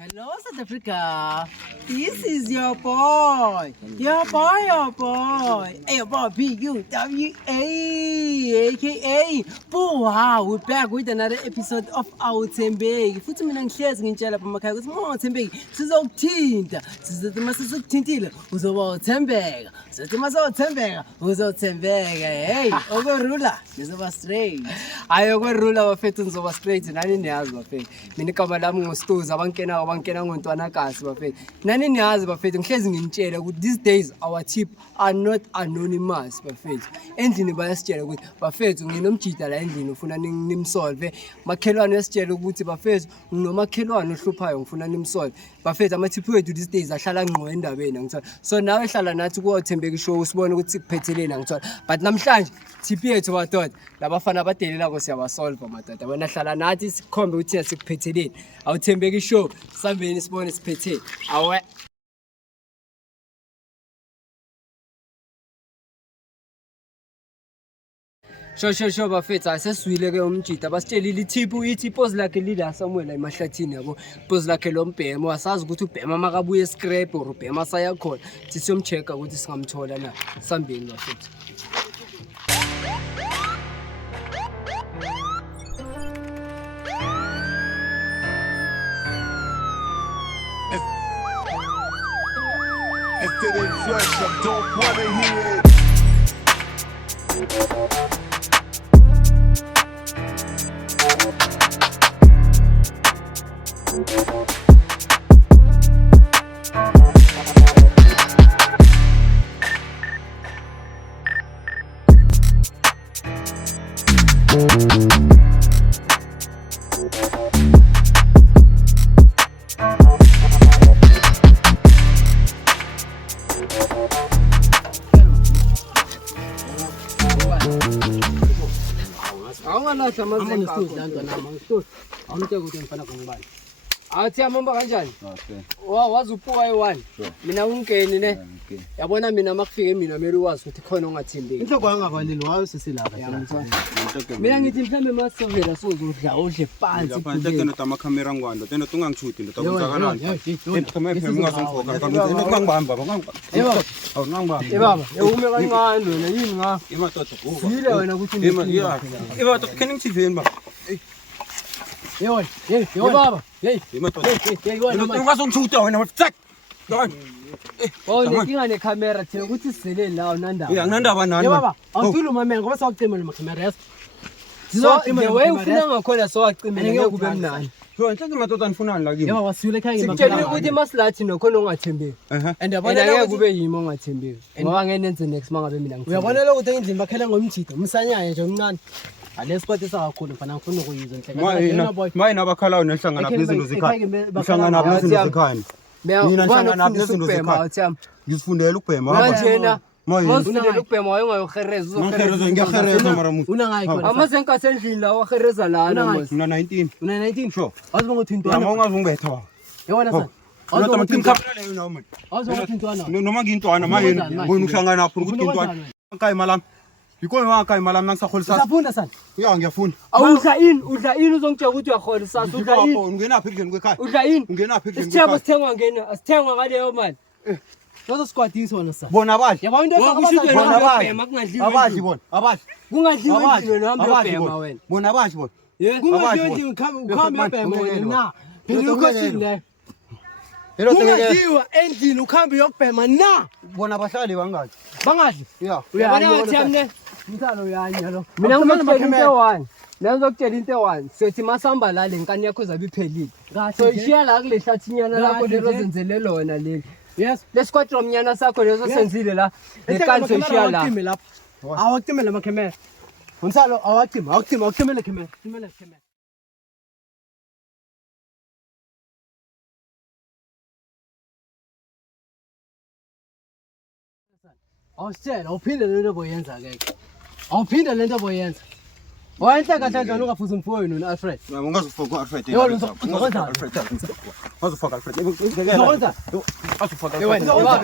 Hello, South Africa. This is your boy. Your boy. Hey, your boy, P-U-W-A, a.k.a. Wow, we're back with another episode of Awuthembeki. Futhi mina ngihlezi ngintshela lapha emakhaya ukuthi uma ungathembeki sizokuthinta. Sizothi uma sizokuthintile uzoba uthembeka. Sizothi uma sowuthembeka uzothembeka. Hey, okorula ngizoba straight. Hayi okorula bafethu ngizoba straight nani niyazi bafethu. Mina igama lami ngoStuza abankena ngoNtwanakazi bafethu. Nani niyazi bafethu ngihlezi ngintshela ukuthi these days our tip are not anonymous bafethu. Endlini bayasitshela ukuthi bafethu nginomjida la endlini ufuna nimsolve. Makhelwane yasitshela ukuthi bafethu nginomakhelwane ohluphayo ngifuna nimsolve. Bafethu amathiphu wethu these days ahlala ngqo endabeni ngithola. So nawe hlala nathi kuyothembeka ishow usibone ukuthi sikuphetheleni ngithola. But namhlanje tip yethu madoda labafana abadelela ko siyabasolve madoda. Wena hlala nathi sikhombe ukuthi sikuphetheleni. Awuthembeki ishow sambeni sibone siphethele. Awe Sho bafethu asesizwile ke umjida basitshelile ithipo lakhe lila somewhere la emahlathini yabo pose lakhe lombhema wasazi ukuthi ubhema makabuye scrap or ubhema saya khona sithi siyomchecka ukuthi singamthola na sambeni bafethu If it ain't fresh, I don't wanna hear it. Awungalahla amazinga akho lento nama ngishilo awumtshela ukuthi ngifana ngibani athi amamba kanjani wazi upuka yi1 mina ungeni ne yabona mina makufike mina mele uwazi ukuthi khona ongathembeki inhloko yangabalili wayo sesilapha mina ngithi mhlambe masovela sozodla udle phansi lapha nje ama camera ngwando tena tungangishuthi ndo takuzakalani ephuma ephuma ungazongifoka kanti ungangibamba baba awungangibamba baba ume kancane wena yini nga emadoda sile wena ukuthi emadoda kene ngithiveni ba hey baba hey emadoda wena ungazongithuta wena tsak nekinga necamera thina ukuthi sizele la unandaba anginandaba nani baba awukhuluma mina ngoba sawucimela amacamera yaso sizocimela wewe ufuna ngakhona sowacimela ngeke kube mnani nhleke madoda nifunani la kimi yaba wasule ekhaya ngimtshela ukuthi masilathi nokhona ongathembeki and yabona ngeke kube yimi ongathembeki ngoba ngeke nenze next mangabe mina ngifuna uyabona lo ukuthi endlini bakhela ngomjida umsanyaya nje omncane alesiphathi sakakhulu mfana ngifuna ukuyiza inhleke mayina abakhalayo nehlangana nezinto zekhaya uhlangana nezinto zekhaya mina nhlangana nezinto zekhaya ngizifundela ukubhema kanjena ufundela ukubhema wayengayohereza uzohereza ngiyahereza mara muntu amazenka asendlini la wahereza lana mina 19 una 19 sure waziba ngothintwana noma ungazungibetha baba yabona sana waziba ngothintwana leyo noma waziba ngothintwana noma ngintwana mayini wena uhlangana lapho ukuthi intwana nkayi malami yikho nkayi malami nangisakholisa safunda sana ya ngiyafunda udla ini uzongitshela ukuthi uyakholisa udla ini ungenaphi endlini kwekhaya udla ini ungenaphi endlini isithebo sithengwa ngena asithengwa ngaleyo mali Lozo squadis wona sa. Bona abadli. Yabona into abadli bona. Abadli. Kungadliwa endlini noma uyobhema wena. Bona abadli bona. Kungadliwa endlini ukhamba uyobhema wena na. Phela ukhothini le. Kungadliwa endlini ukhamba uyobhema na. Bona abahlali bangathi. Bangadli. Yeah. Uyabona ngathi yamne. Mthalo uyanya lo. Mina ngimthela into e1. Nazokutshela into e1. Sethi masamba la lenkani yakho zabe iphelile. So ishiya la kule hlathinyana lakho lelo zenzele lona leli. Yes, lesquadron mnyana sakho lezo senzile la. Lekanso ishiya la. Awacimela amakhemera. Unsalo awacimela khemera. Cimela khemera. Awusitshela awuphinde lento boyenza ke. Awuphinde lento boyenza. Wayenhle kahle njalo ungafuza umfowenu noAlfred. Ungazofaka Alfred. Ungazofaka Alfred. Uzokwenza?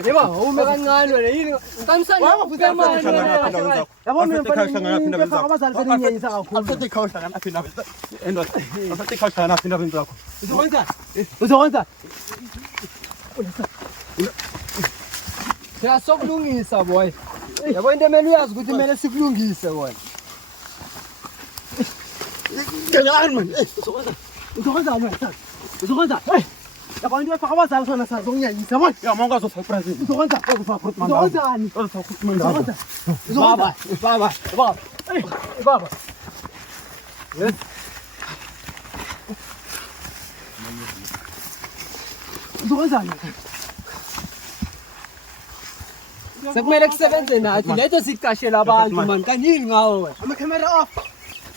Yebo, ume kancane wena yini? Nkamsana wafuza imali. Yabo mina mfana ngifaka abazali beninyenyisa kakhulu. Alfred ikhawuhlangana aphi nabe. Endoda. Alfred ikhawuhlangana aphi nabe zakho. Uzokwenza? Siyasokulungisa boy. Yabo into emele uyazi ukuthi kumele sikulungise wona. Ngiyani man. Uzokwenza? Hey. Yabo into efaka abazali sona sazokunyanyisa man. Ya manga uzofaka president. Uzokwenza? Uzokwenzani? Baba. Baba. Yes. Uzokwenzani? Sekumele kusebenze nathi letho siqashela abantu man kaningi ngawo wena. Ama-camera off.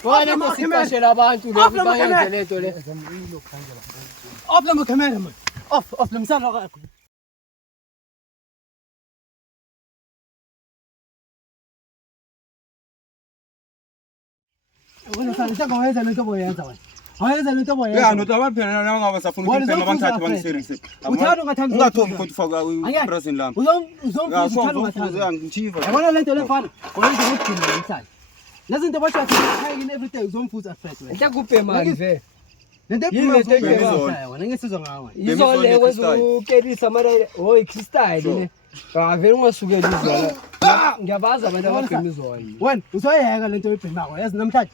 Wena masiqashela abantu le bayenze lento le. Off lama camera man. Off lemsana wakho. Wena sana ngoyenza lento boyenza wena. Hayenza lento boyenza. Ya nodaba phela nangaba safuna ukuphela bangithathe bangiserise. Uthanda ungathanda. Ungathomi ukuthi ufaka president lami. Uzomfuza uthanda ungathanda. Ngichiva. Yabona lento lefana. Ngoyenza ukugcina umhlaba. Lezinto basho athi hayi every day uzomfuza Alfred wena. Ngiyakuphe mali ve. Lento ephuma wena ngesizwe ngawe. Izole kwenza ukelisa mara hoy Christine ne. Vele ungasukeli izolo. Ngiyabaza abantu ababhema izolo. Wena uzoyeka lento oyibhemako yazi namhlanje.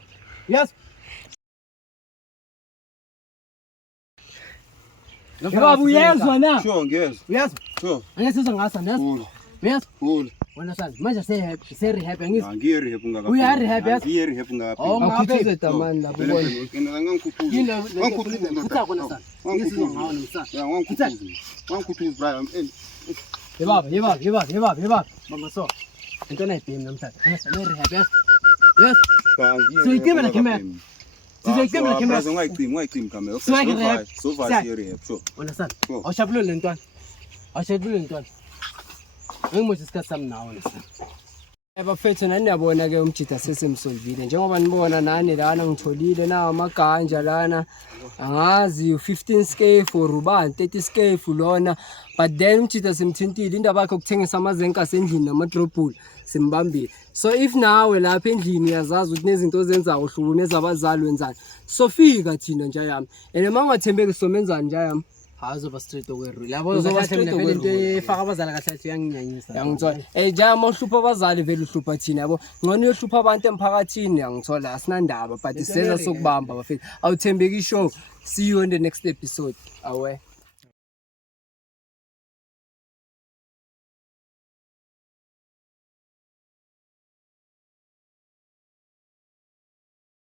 Yes. Yebo uyezwa na? Sure ngiyezwa. Uyezwa? Sure. Angesizwe ngasa nesi. Uyezwa? Cool. Wena sazi manje se-rehab angizi. Ngiyerehab ngaka. Uya-rehab yazi? Ngiyerehab ngaka. Awukhuthuze damani lapho ubona. Ngangikukhuthuza. Yini ngikutha khona sana. Ngesizwe ngawo nomsana. Ya ngangikukhuthuza Brian. Yebaba. Mama so. Into nayibhemi namhlanje. Angasane-rehab yazi? Yes. Sizoyicima la camera. Sizoyicima la camera. Ungayicimi camera. Sizoyirehab. So rehab. Sure. Wena sana. Awushabulule lentwana. Ngimothi isikhathi sami nawo nesana. Bafethu nani yabona ke umjida sesemsolvile njengoba nibona nani lana ngitholile nawo amaganja lana angazi u15 scale urubani 30 scale lona but then umjida semthintile indaba yakhe ukuthengisa amazenka sendlini namadrobhul simbambile so if nawe lapha endlini yazazi ukuthi nezinto ozenzayo uhlukumeza abazali wenzani sofika thina nje yami ene mangathembeki somenzani nje yami hazoba straight okweru labo zobathembe into efaka abazali kahle uyanginyanyisa yangithola njama uhlupha abazali vele uhlupha thina yabo ngcono uyohlupha abantu emphakathini yangithola asinandaba but isenza sokubamba bafethu awuthembeki show see you in the next episode awe